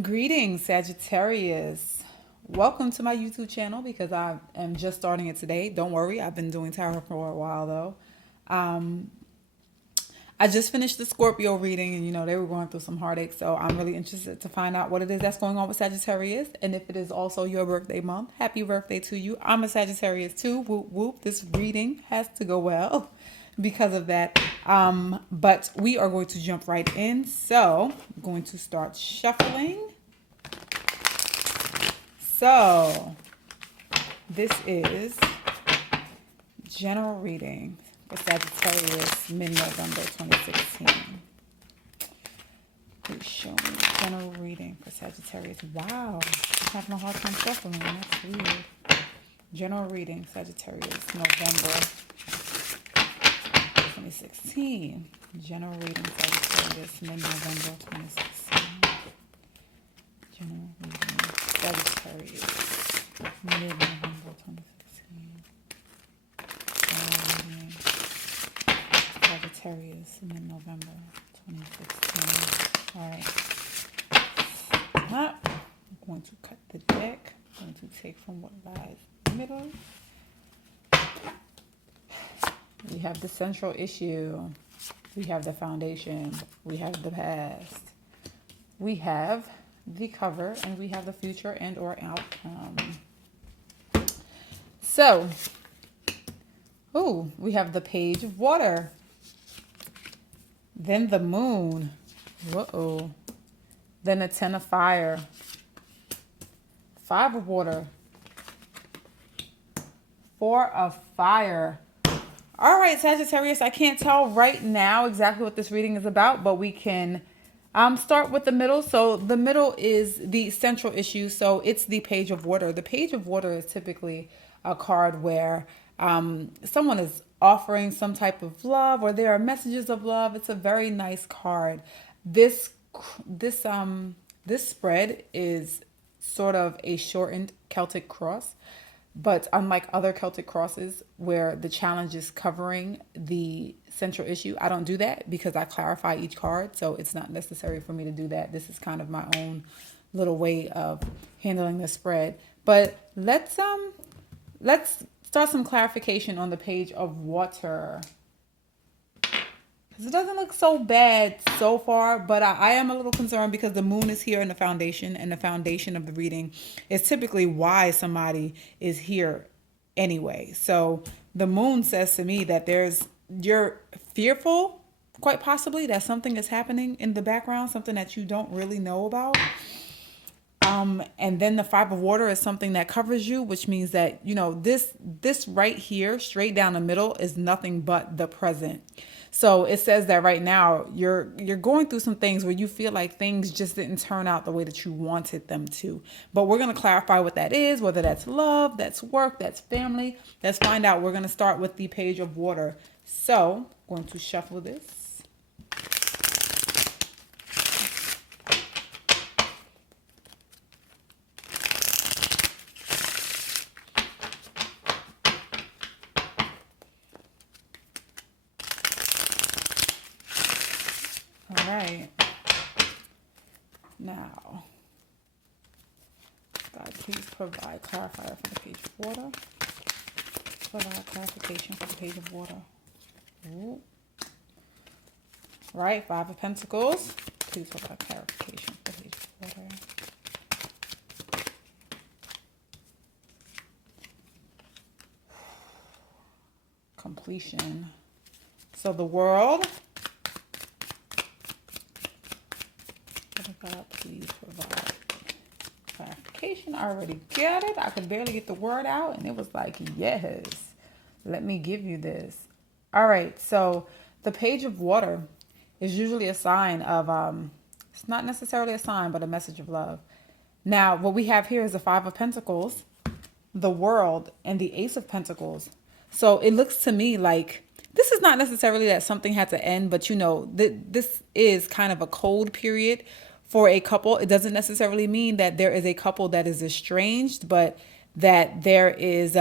Greetings, Sagittarius. Welcome to my YouTube channel because I am just starting it today. Don't worry, I've been doing tarot for a while though. Um, I just finished the Scorpio reading and they were going through some heartache. So I'm really interested to find out what it is that's going on with Sagittarius. And if it is also your birthday month, happy birthday to you. I'm a Sagittarius too. Whoop, whoop. This reading has to go well because of that. But we are going to jump right in. So I'm going to start shuffling. So this is general reading for Sagittarius mid-November 2016. Please show me general reading for Sagittarius. Wow, I'm having a hard time shuffling. That's weird. General reading, Sagittarius, November 2016. General reading, Sagittarius, mid-November 2016. General reading, Sagittarius, mid-November 2016. General reading, Sagittarius, mid-November 2016. All right. Now, I'm going to cut the deck. I'm going to take from what lies in the middle. We have the central issue. We have the foundation. We have the past. We have the cover, and we have the future and or outcome. So, we have the page of water. Then the moon. Whoa. Then a 10 of fire. 5 of water. 4 of fire. All right, Sagittarius, I can't tell right now exactly what this reading is about, but we can start with the middle. So the middle is the central issue. So it's the page of water. The page of water is typically a card where someone is offering some type of love, or there are messages of love. It's a very nice card. This spread is sort of a shortened Celtic cross, but unlike other Celtic crosses where the challenge is covering the central issue, I don't do that because I clarify each card. So it's not necessary for me to do that. This is kind of my own little way of handling the spread. But let's start some clarification on the page of water. It doesn't look so bad so far, but I am a little concerned because the moon is here in the foundation, and the foundation of the reading is typically why somebody is here anyway. So the moon says to me that you're fearful, quite possibly, that something is happening in the background, something that you don't really know about. And then the 5 of water is something that covers you, which means that, this right here, straight down the middle, is nothing but the present. So it says that right now you're going through some things where you feel like things just didn't turn out the way that you wanted them to. But we're going to clarify what that is, whether that's love, that's work, that's family. Let's find out. We're going to start with the page of water. So I'm going to shuffle this. All right. Now, God, please provide clarifier for the page of water. Provide clarification for the page of water. Ooh. Right, 5 of Pentacles. Please provide clarification for the page of water. Completion. So the world. God, please provide clarification. I already got it. I could barely get the word out, and it was like, yes, let me give you this. All right, so the page of water is usually a sign of, it's not necessarily a sign, but a message of love. Now, what we have here is the 5 of Pentacles, the world, and the Ace of Pentacles. So it looks to me like this is not necessarily that something had to end, but this is kind of a cold period for a couple. It doesn't necessarily mean that there is a couple that is estranged, but that there is,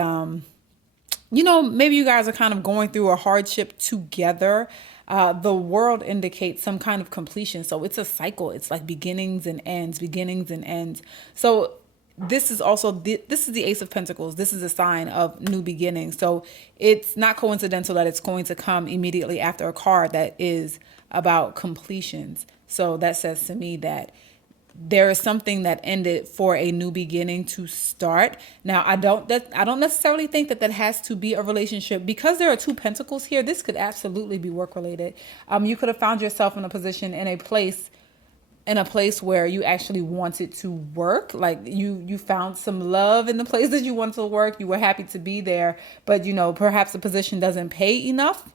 maybe you guys are kind of going through a hardship together. The world indicates some kind of completion. So it's a cycle. It's like beginnings and ends, beginnings and ends. So this is also this is the Ace of Pentacles. This is a sign of new beginnings. So it's not coincidental that it's going to come immediately after a card that is about completions. So that says to me that there is something that ended for a new beginning to start. Now, I don't necessarily think that that has to be a relationship, because there are two pentacles here. This could absolutely be work related. You could have found yourself in a position, in a place where you actually wanted to work. Like you found some love in the place that you wanted to work. You were happy to be there, but perhaps the position doesn't pay enough,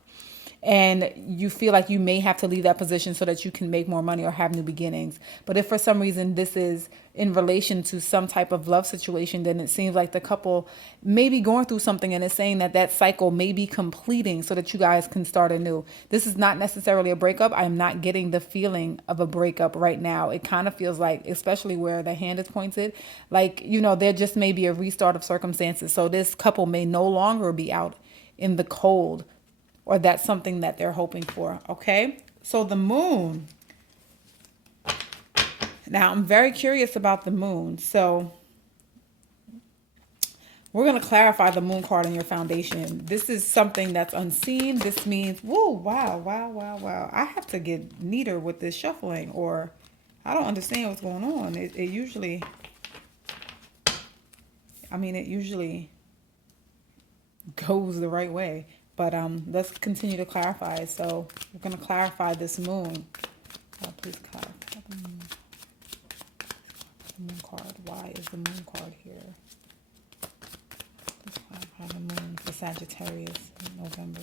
and you feel like you may have to leave that position so that you can make more money or have new beginnings. But if for some reason this is in relation to some type of love situation, then it seems like the couple may be going through something, and it's saying that that cycle may be completing so that you guys can start anew. This is not necessarily a breakup. I'm not getting the feeling of a breakup right now. It kind of feels like, especially where the hand is pointed, like, there just may be a restart of circumstances. So this couple may no longer be out in the cold, or that's something that they're hoping for. Okay, so the moon. Now, I'm very curious about the moon. So we're going to clarify the moon card in your foundation. This is something that's unseen. This means, whoa, wow, wow, wow, wow. I have to get neater with this shuffling, or I don't understand what's going on. It usually goes the right way. But let's continue to clarify. So we're going to clarify this moon. Please clarify the moon. The moon card. Why is the moon card here? Please clarify the moon for Sagittarius in November.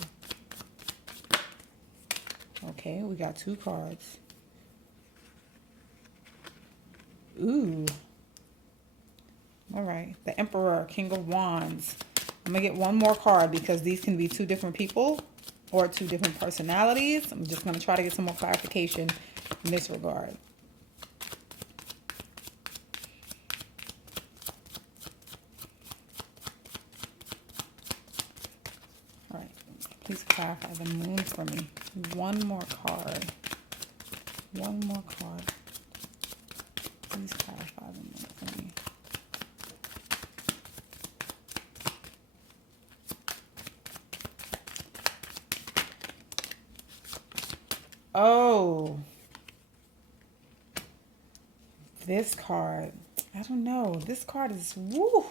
Okay, we got two cards. Ooh. All right. The Emperor, King of Wands. I'm going to get one more card, because these can be two different people or two different personalities. I'm just going to try to get some more clarification in this regard. All right. Please clarify the moon for me. One more card. One more card. Please clarify the moon for me. Oh, this card, I don't know. This card is, woo.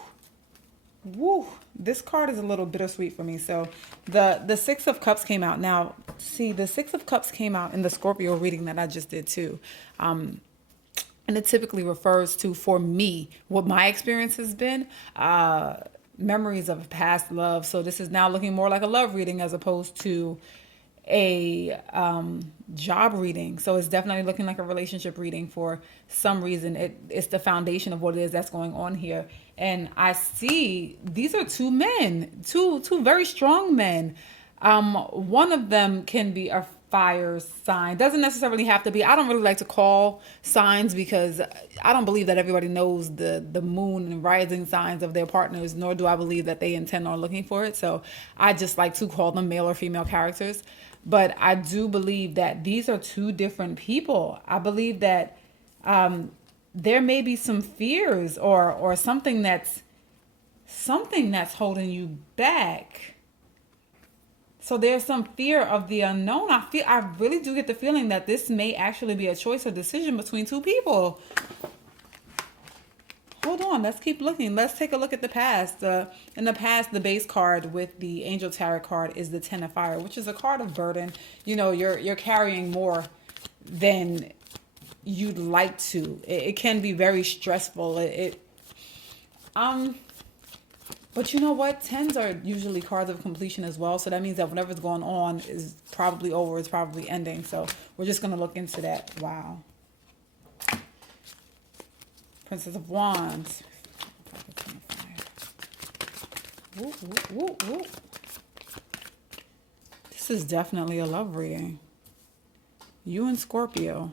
This card is a little bittersweet for me. So the Six of Cups came out. Now, see, the Six of Cups came out in the Scorpio reading that I just did too. And it typically refers to, for me, what my experience has been, memories of past love. So this is now looking more like a love reading as opposed to a job reading. So it's definitely looking like a relationship reading for some reason. It's the foundation of what it is that's going on here. And I see these are two men, two very strong men. One of them can be a fire sign. Doesn't necessarily have to be. I don't really like to call signs, because I don't believe that everybody knows the moon and rising signs of their partners, nor do I believe that they intend on looking for it. So I just like to call them male or female characters. But I do believe that these are two different people. I believe that there may be some fears or something that's holding you back. So there's some fear of the unknown. I really do get the feeling that this may actually be a choice or decision between two people. Hold on, let's keep looking. Let's take a look at the past. In the past, the base card with the Angel Tarot card is the Ten of Fire, which is a card of burden. You're carrying more than you'd like to. It can be very stressful. But you know what? Tens are usually cards of completion as well. So that means that whatever's going on is probably over. It's probably ending. So we're just going to look into that. Wow. Princess of Wands. Woo, woo, woo, woo. This is definitely a love reading. You and Scorpio.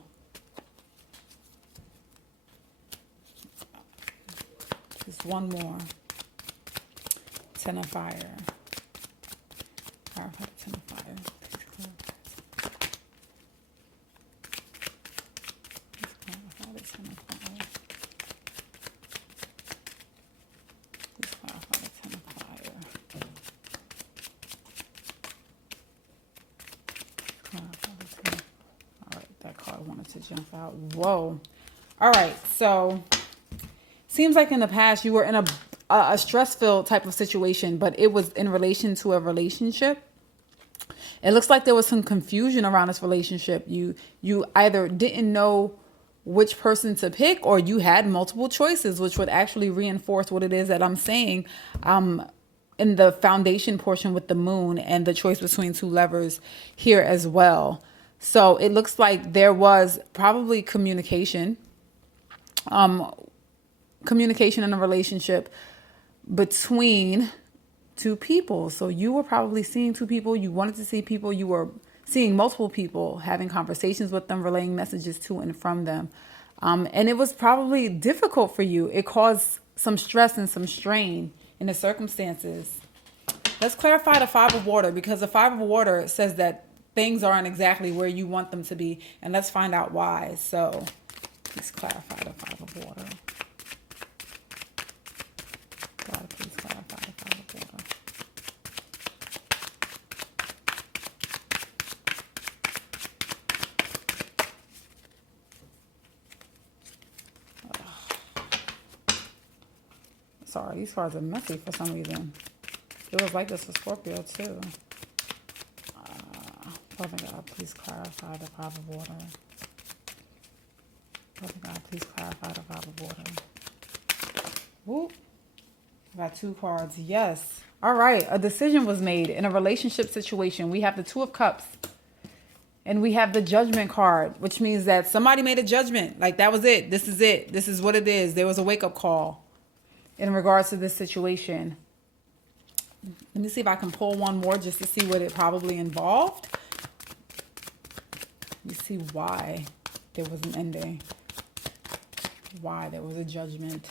Just one more. Ten of Fire. Ten of Fire. jump out. Whoa. All right. So seems like in the past you were in a stress-filled type of situation, but it was in relation to a relationship. It looks like there was some confusion around this relationship. You either didn't know which person to pick, or you had multiple choices, which would actually reinforce what it is that I'm saying in the foundation portion with the moon and the choice between two lovers here as well. So it looks like there was probably communication in a relationship between two people. So you were probably seeing two people, you wanted to see people, you were seeing multiple people, having conversations with them, relaying messages to and from them. And it was probably difficult for you. It caused some stress and some strain in the circumstances. Let's clarify the Five of Water, because the Five of Water says that things aren't exactly where you want them to be. And let's find out why. So let's clarify the Five of Water. God, please clarify the Five of Water. Sorry, these cards are messy for some reason. It was like this for Scorpio too. Father God, please clarify the Five of Water. Father God, please clarify the Five of Water. Whoop. I got two cards. Yes. All right. A decision was made in a relationship situation. We have the Two of Cups. And we have the Judgment card, which means that somebody made a judgment. Like, that was it. This is it. This is what it is. There was a wake-up call in regards to this situation. Let me see if I can pull one more just to see what it probably involved. Let me see why there was an ending. Why there was a judgment.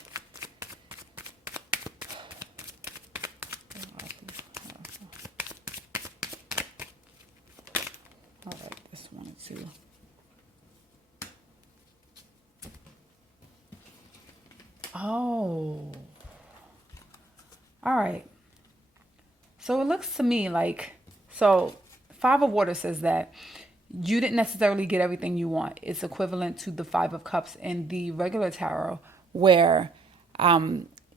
All right, this one too. Oh. All right. So it looks to me like, so Five of Water says that you didn't necessarily get everything you want. It's equivalent to the Five of Cups in the regular tarot, where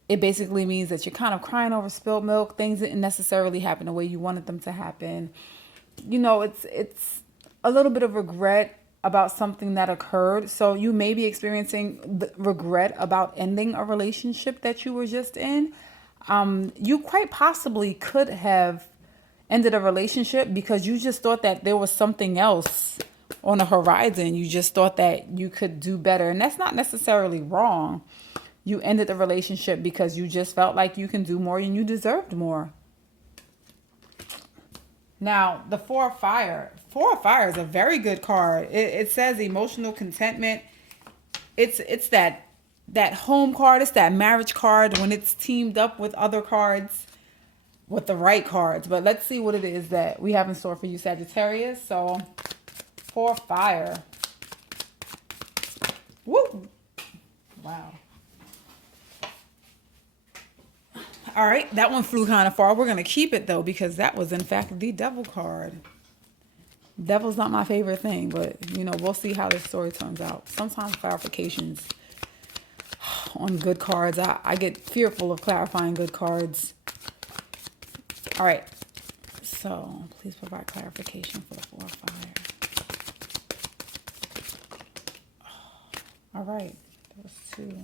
it basically means that you're kind of crying over spilled milk. Things didn't necessarily happen the way you wanted them to happen. You know, it's a little bit of regret about something that occurred. So you may be experiencing the regret about ending a relationship that you were just in. You quite possibly could have ended a relationship because you just thought that there was something else on the horizon. You just thought that you could do better. And that's not necessarily wrong. You ended the relationship because you just felt like you can do more and you deserved more. Now, the Four of Fire. Four of Fire is a very good card. It says emotional contentment. It's that home card. It's that marriage card when it's teamed up with other cards, with the right cards. But let's see what it is that we have in store for you, Sagittarius. So, Four of Fire. Woo! Wow. All right, that one flew kind of far. We're going to keep it, though, because that was, in fact, the Devil card. Devil's not my favorite thing, but, you know, we'll see how this story turns out. Sometimes clarifications on good cards. I get fearful of clarifying good cards. All right, so please provide clarification for the Four of Fire. All right, those two.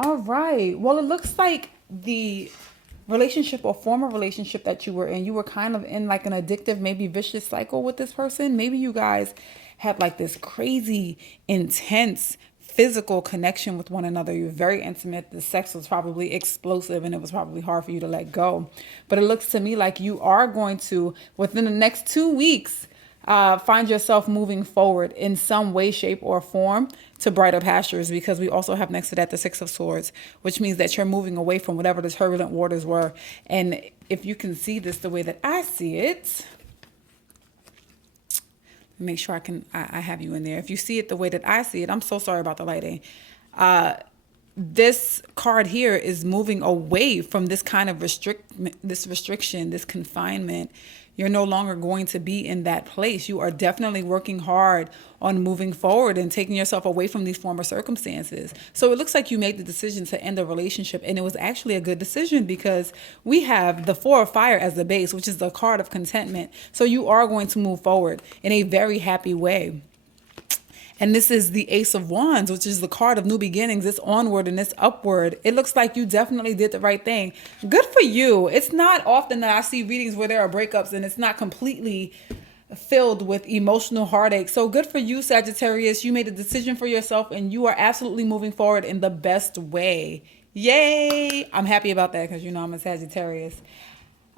All right. Well, it looks like the relationship or former relationship that you were in, you were kind of in like an addictive, maybe vicious cycle with this person. Maybe you guys had like this crazy, intense physical connection with one another. You're very intimate. The sex was probably explosive and it was probably hard for you to let go. But it looks to me like you are going to, within the next 2 weeks, find yourself moving forward in some way, shape, or form to brighter pastures, because we also have next to that the Six of Swords, which means that you're moving away from whatever the turbulent waters were. And if you can see this the way that I see it, make sure I have you in there. If you see it the way that I see it, I'm so sorry about the lighting. This card here is moving away from this kind of restriction, this confinement. you're no longer going to be in that place. You are definitely working hard on moving forward and taking yourself away from these former circumstances. So it looks like you made the decision to end the relationship, and it was actually a good decision because we have the Four of Fire as the base, which is the card of contentment. So you are going to move forward in a very happy way. And this is the Ace of Wands, which is the card of new beginnings. It's onward and it's upward. It looks like you definitely did the right thing. Good for you. It's not often that I see readings where there are breakups and it's not completely filled with emotional heartache. So good for you, Sagittarius. You made a decision for yourself and you are absolutely moving forward in the best way. Yay. I'm happy about that because you know I'm a Sagittarius.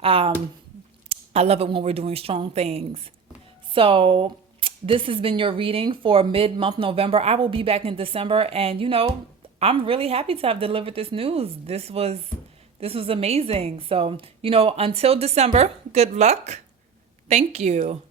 I love it when we're doing strong things. So this has been your reading for mid-month November. I will be back in December, and you know, I'm really happy to have delivered this news. This was amazing. So, you know, until December, good luck. Thank you.